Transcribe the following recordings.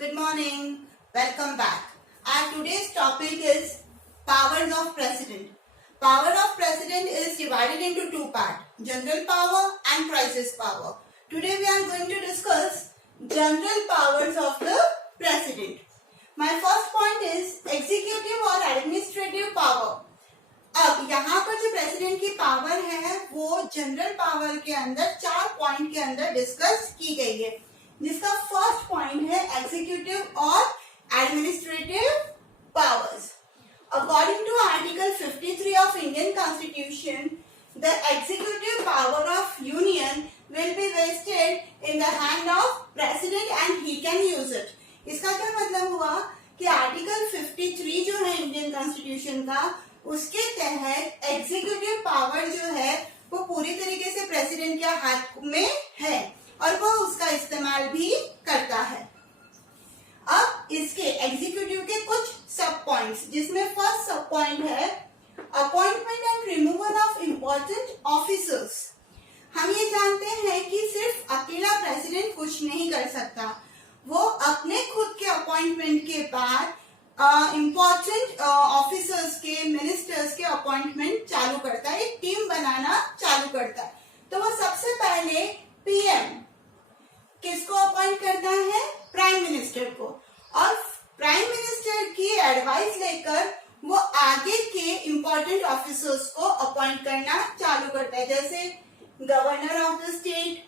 Good morning. Welcome back. Our today's topic is powers of president. Power of president is divided into two parts, general power and crisis power. Today we are going to discuss general powers of the president. My first point is executive or administrative power. अब यहाँ पर जो president की power है वो general power के अंदर 4 point के अंदर डिस्कस की गई है, जिसका फर्स्ट पॉइंट है एग्जीक्यूटिव और administrative powers. According to article 53 of Indian constitution, the executive power of union will be vested in the hand of president and he can use it. इसका क्या मतलब हुआ कि आर्टिकल 53 जो है इंडियन कॉन्स्टिट्यूशन का, उसके तहत एग्जीक्यूटिव पावर जो है वो पूरी तरीके से प्रेसिडेंट के हाथ में है और वो उसका इस्तेमाल भी करता है. अब इसके एग्जीक्यूटिव के कुछ सब पॉइंट्स, जिसमें फर्स्ट सब पॉइंट है appointment and removal of important officers. हम ये जानते हैं कि सिर्फ अकेला प्रेसिडेंट कुछ नहीं कर सकता, वो अपने खुद के अपॉइंटमेंट के बाद इम्पोर्टेंट ऑफिसर्स के, मिनिस्टर्स के अपॉइंटमेंट चालू करता है, एक टीम बनाना चालू करता है. तो वो सबसे पहले पीएम किसको अपॉइंट करता है? प्राइम मिनिस्टर को. और प्राइम मिनिस्टर की एडवाइस लेकर वो आगे के इम्पोर्टेंट ऑफिसर्स को अपॉइंट करना चालू करता है, जैसे गवर्नर ऑफ द स्टेट,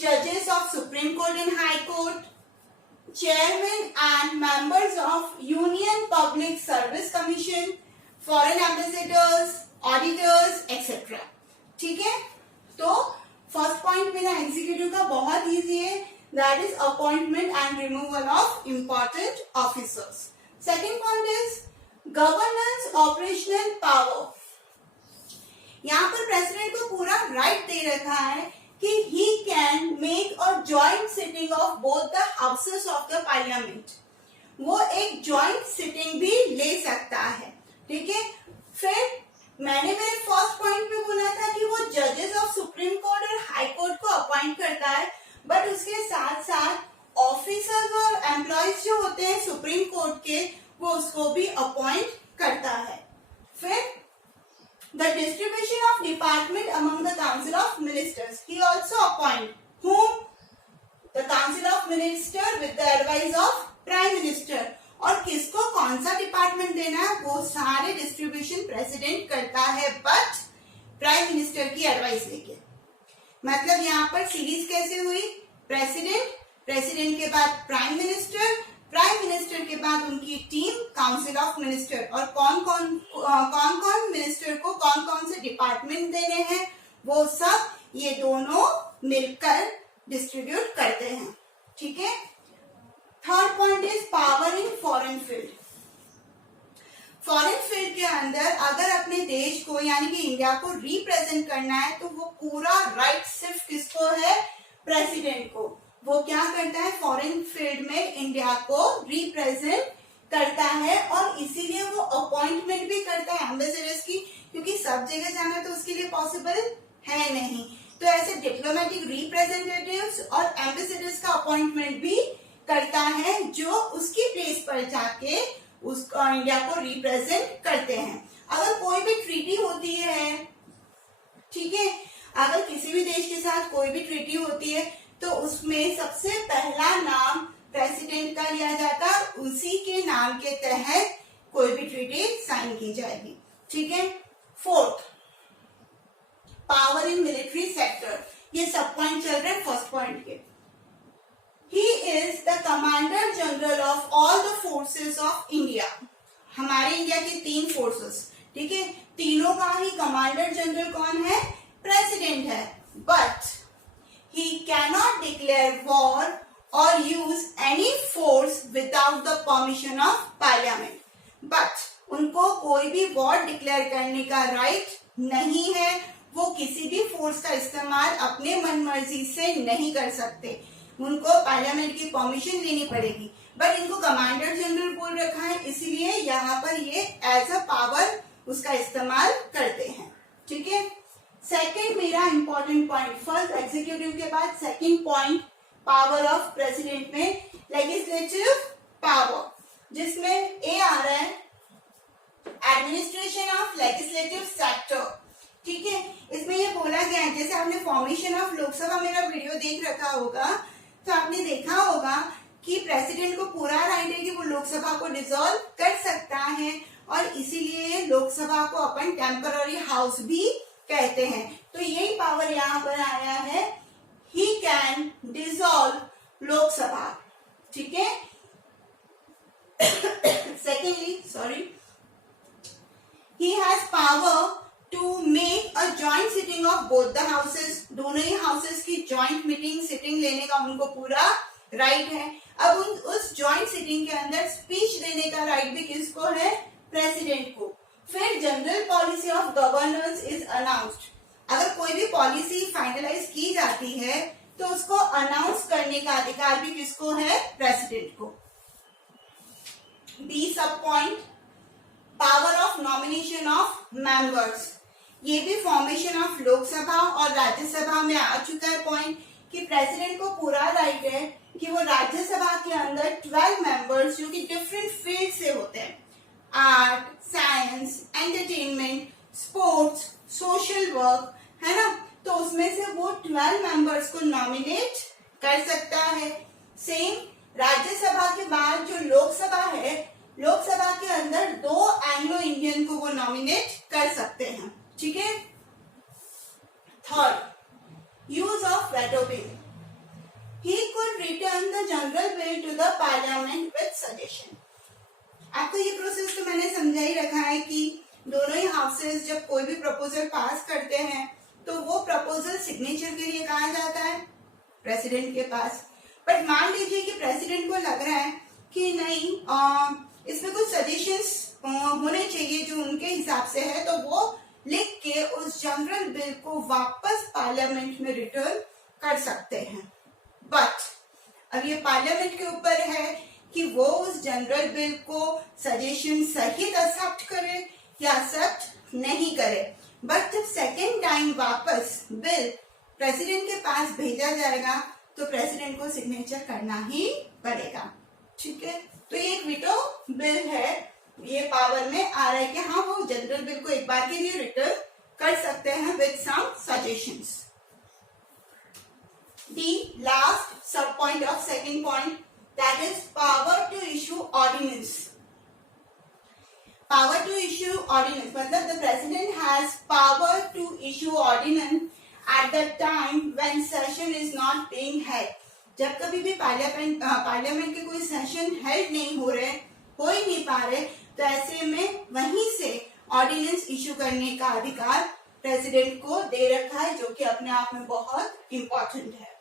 जजेस of supreme court and high court, chairman and members of Union Public Service Commission, foreign ambassadors, auditors, etc. ठीक है. तो फर्स्ट पॉइंट मेरा एग्जीक्यूटिव का बहुत इजी है, that is appointment and removal of important officers. Second point is governance operational power. यहाँ पर president को पूरा राइट दे रखा है कि he can make a joint sitting of both the houses of the parliament. वो एक joint sitting भी ले सकता है. ठीक है. फिर मैंने मेरे फर्स्ट पॉइंट में बोला था कि वो जजेस ऑफ सुप्रीम कोर्ट और हाई कोर्ट को अपॉइंट करता है, बट उसके साथ साथ ऑफिसर्स और एम्प्लॉयज जो होते हैं सुप्रीम कोर्ट के, वो उसको भी अपॉइंट करता है. फिर the distribution of department among the council of ministers, he also appoint whom? The council of minister with the advice of prime minister. और किसको कौन सा डिपार्टमेंट देना है वो सारे डिस्ट्रीब्यूशन प्रेसिडेंट करता है, बट प्राइम मिनिस्टर की एडवाइस लेके. मतलब यहाँ पर सीरीज कैसे हुई? प्रेसिडेंट के बाद प्राइम मिनिस्टर के बाद उनकी टीम काउंसिल ऑफ मिनिस्टर, और कौन कौन मिनिस्टर को कौन कौन से डिपार्टमेंट देने हैं वो सब ये दोनों मिलकर डिस्ट्रीब्यूट करते हैं. ठीक है. Third point is power in foreign field. Foreign field के अंदर अगर अपने देश को यानी कि इंडिया को रिप्रेजेंट करना है तो वो पूरा राइट सिर्फ किसको है? प्रेसिडेंट को. वो क्या करता है? फॉरेन फील्ड में इंडिया को रिप्रेजेंट करता है, और इसीलिए वो अपॉइंटमेंट भी करता है एम्बेसडर्स की, क्योंकि सब जगह जाना तो उसके लिए पॉसिबल है नहीं. तो ऐसे डिप्लोमेटिक रिप्रेजेंटेटिव्स और एम्बेसडर्स का अपॉइंटमेंट भी करता है, जो उसकी प्लेस पर जाके उसको इंडिया को रिप्रेजेंट करते हैं. अगर कोई भी ट्रीटी होती है, ठीक है, अगर किसी भी देश के साथ कोई भी ट्रीटी होती है तो उसमें सबसे पहला नाम प्रेसिडेंट का लिया जाता, उसी के नाम के तहत कोई भी ट्रीटी साइन की जाएगी. ठीक है. Fourth, power in military sector. ये सब पॉइंट चल रहे हैं फर्स्ट पॉइंट के. He is the commander general of all the forces of India. हमारे इंडिया के 3 फोर्सेस, ठीक है, तीनों का ही कमांडर जनरल कौन है? प्रेसिडेंट है. But he cannot declare war or use any force without the permission of parliament. But उनको कोई भी वॉर डिक्लेयर करने का राइट नहीं है. वो किसी भी फोर्स का इस्तेमाल अपने मन मर्जी से नहीं कर सकते, उनको पार्लियामेंट की परमिशन लेनी पड़ेगी. बट इनको कमांडर जनरल बोल रखा है, इसीलिए यहाँ पर ये एज अ पावर उसका इस्तेमाल करते हैं. ठीक है. सेकेंड मेरा इंपॉर्टेंट पॉइंट, फर्स्ट एग्जीक्यूटिव के बाद second point power of president में लेजिस्लेटिव पावर, जिसमें ए आ रहा है एडमिनिस्ट्रेशन ऑफ लेजिस्लेटिव सेक्टर। ठीक है, इसमें ये बोला गया है, जैसे आपने फॉर्मेशन ऑफ लोकसभा मेरा वीडियो देख रखा होगा तो आपने देखा होगा कि प्रेसिडेंट को पूरा राइट है कि वो लोकसभा को डिसॉल्व कर सकता है, और इसीलिए लोकसभा को अपन टेम्पररी हाउस भी कहते हैं। तो यही पावर यहाँ पर आया है, ही कैन डिसॉल्व लोकसभा। ठीक है, secondly sorry, he has power to make a joint sitting of both the houses, दोनों ही हाउसेस की जॉइंट मीटिंग सिटिंग लेने का उनको पूरा राइट है। अब उस जॉइंट सिटिंग के अंदर स्पीच देने का राइट भी किसको है? प्रेसिडेंट को। फिर general policy of governance is announced, अगर कोई भी पॉलिसी फाइनलाइज की जाती है तो उसको अनाउंस करने का अधिकार भी किसको है? प्रेसिडेंट को। बी सब point, power of nomination of members, ये भी फॉर्मेशन ऑफ लोकसभा और राज्यसभा में आ चुका है पॉइंट कि प्रेसिडेंट को पूरा राइट है कि वो राज्यसभा के अंदर 12 मेंबर्स जो कि डिफरेंट फील्ड से होते हैं, art, science, entertainment, sports, social work, है ना, तो उसमें से वो 12 मेंबर्स को नॉमिनेट कर सकता है। सेम राज्यसभा के बाद जो लोकसभा है, लोकसभा के अंदर 2 एंग्लो इंडियन को वो नॉमिनेट कर सकते हैं। ठीक है, third, use of veto bill, he could return the general bill to the parliament with suggestion. आपको ये प्रोसेस तो मैंने समझा ही रखा है कि दोनों ही हाउसेस जब कोई भी प्रपोजल पास करते हैं तो वो प्रपोजल सिग्नेचर के लिए कहा जाता है प्रेसिडेंट के पास। बट मान लीजिए कि प्रेसिडेंट को लग रहा है कि नहीं, इसमें कुछ सजेशंस होने चाहिए जो उनके हिसाब से है, तो वो लिख के उस जनरल बिल को वापस पार्लियामेंट में रिटर्न कर सकते हैं। बट अब ये पार्लियामेंट के ऊपर है कि वो उस जनरल बिल को सजेशन सहित एक्सेप्ट करे या एक्सेप्ट नहीं करे। बट जब सेकेंड टाइम वापस बिल प्रेसिडेंट के पास भेजा जाएगा तो प्रेसिडेंट को सिग्नेचर करना ही पड़ेगा। ठीक है, तो ये एक वीटो बिल है, ये पावर में आ रहा है कि हाँ वो जनरल बिल को एक बार के लिए रिटर्न कर सकते हैं with some suggestions. The last sub point of second point, that is power to issue ordinance. Power to issue ordinance मतलब the president has power to issue ordinance at the time when session is not being held. जब कभी भी parliament के कोई session held नहीं हो रहे, हो ही नहीं पा रहे, तो ऐसे में वहीं से ऑर्डिनेंस इशू करने का अधिकार प्रेसिडेंट को दे रखा है, जो कि अपने आप में बहुत इंपॉर्टेंट है।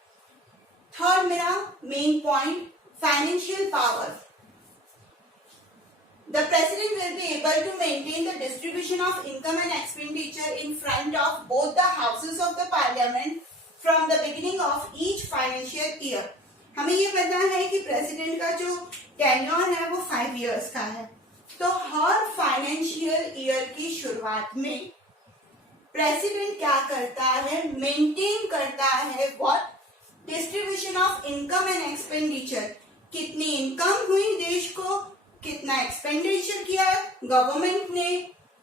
थर्ड मेरा main point, financial power. The president will be able to maintain the distribution of income and expenditure in front of both the houses of the parliament from the beginning of each financial year. हमें ये पता है कि president का जो tenure है वो 5 years का है, तो हर फाइनेंशियल ईयर की शुरुआत में प्रेसिडेंट क्या करता है? मेंटेन करता है what? Distribution of income and expenditure, कितनी इनकम हुई देश को, कितना एक्सपेंडिचर किया गवर्नमेंट ने,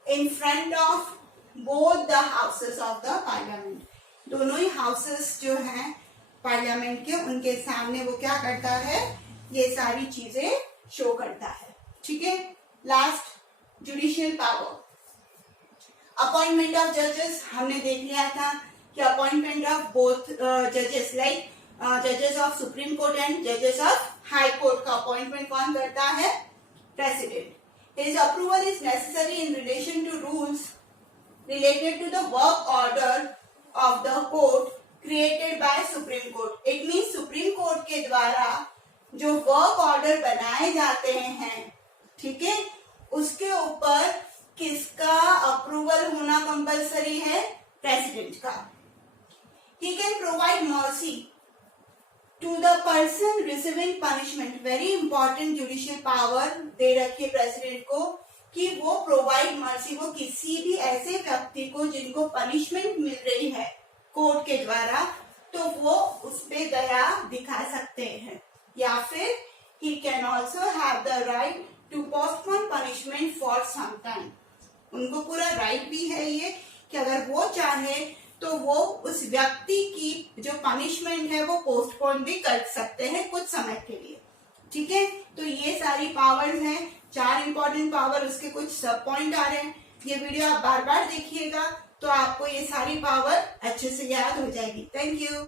in front of both the houses of the parliament. दोनों ही हाउसेस जो हैं पार्लियामेंट के, उनके सामने वो क्या करता है? ये सारी चीजें शो करता है। ठीक है, last judicial power, appointment of जजेस। हमने देख लिया था कि अपॉइंटमेंट ऑफ बोथ जजेस, लाइक जजेस ऑफ सुप्रीम कोर्ट एंड जजेस ऑफ हाई कोर्ट का अपॉइंटमेंट कौन करता है? President. His approval is necessary in relation to rules related to the work order of the court created by Supreme Court. It means Supreme Court के द्वारा जो work order बनाए जाते हैं, ठीक है, उसके ऊपर किसका अप्रूवल होना कंपलसरी है? प्रेसिडेंट का। He can provide mercy to the person receiving punishment. Very important judicial power दे रखी है प्रेसिडेंट को कि वो प्रोवाइड मर्सी, वो किसी भी ऐसे व्यक्ति को जिनको पनिशमेंट मिल रही है कोर्ट के द्वारा, तो वो उस पे दया दिखा सकते हैं, या फिर he can also have the right to postpone punishment for some time. उनको पूरा राइट भी है ये कि अगर वो चाहे तो वो उस व्यक्ति की जो पनिशमेंट है वो पोस्टपोन भी कर सकते हैं कुछ समय के लिए. ठीक है, तो ये सारी पावर्स हैं, 4 इंपॉर्टेंट पावर, उसके कुछ सब पॉइंट आ रहे हैं. ये वीडियो आप बार बार देखिएगा तो आपको ये सारी पावर अच्छे से याद हो जाएगी. Thank you.